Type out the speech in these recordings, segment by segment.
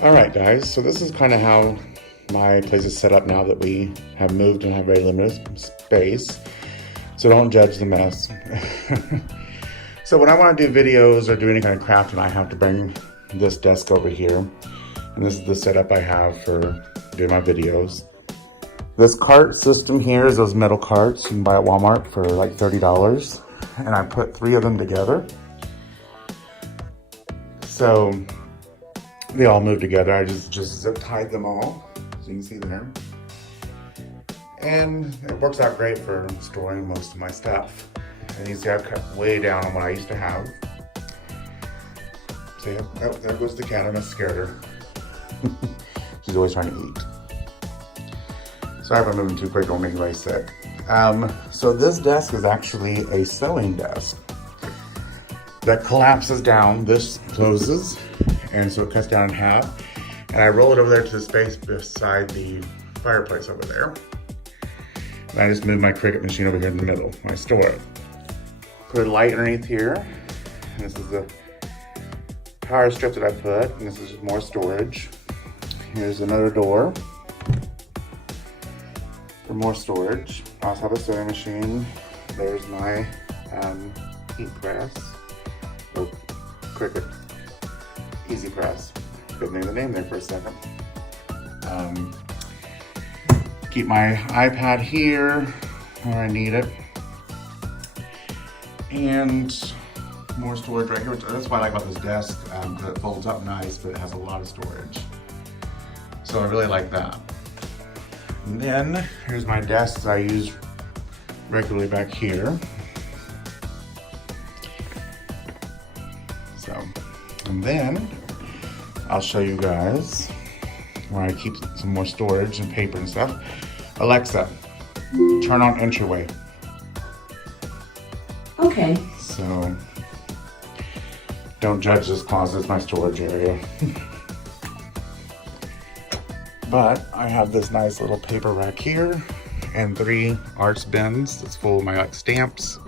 Alright guys, so this is kind of how my place is set up now that we have moved and have very limited space. So don't judge the mess. So when I want to do videos or do any kind of crafting, I have to bring this desk over here. And this is the setup I have for doing my videos. This cart system here is those metal carts you can buy at Walmart for like $30. And I put 3 of them together. So they all move together. I just zip tied them all, so you can see there. And it works out great for storing most of my stuff. And you see I've cut way down on what I used to have. See, oh, there goes the cat. I must scared her. She's always trying to eat. Sorry if I'm moving too quick, don't make anybody sick. So this desk is actually a sewing desk that collapses down. This closes, and so it cuts down in half. And I roll it over there to the space beside the fireplace over there. And I just moved my Cricut machine over here in the middle when I store it. Put a light underneath here. And this is the power strip that I put, and this is more storage. Here's another door for more storage. I also have a sewing machine. There's my heat press. Or Cricut Easy Press. Couldn't name the name there for a second. Keep my iPad here where I need it. And more storage right here. That's what I like about this desk, because it folds up nice, but it has a lot of storage. So I really like that. And then here's my desk that I use regularly back here. So, and then I'll show you guys where I keep some more storage and paper and stuff. Alexa, turn on entryway. Okay. So, don't judge this closet, it's my storage area. But I have this nice little paper rack here and 3 arts bins that's full of my stamps,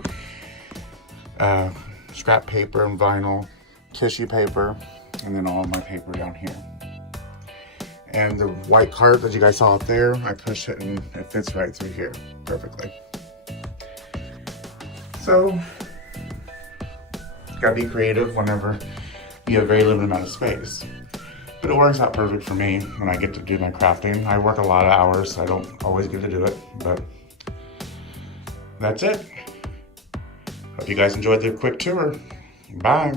scrap paper and vinyl, tissue paper, and then all of my paper down here. And the white cart that you guys saw up there, I push it and it fits right through here perfectly. So, gotta be creative whenever you have a very limited amount of space. But it works out perfect for me when I get to do my crafting. I work a lot of hours, so I don't always get to do it, but that's it. Hope you guys enjoyed the quick tour. Bye.